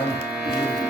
one,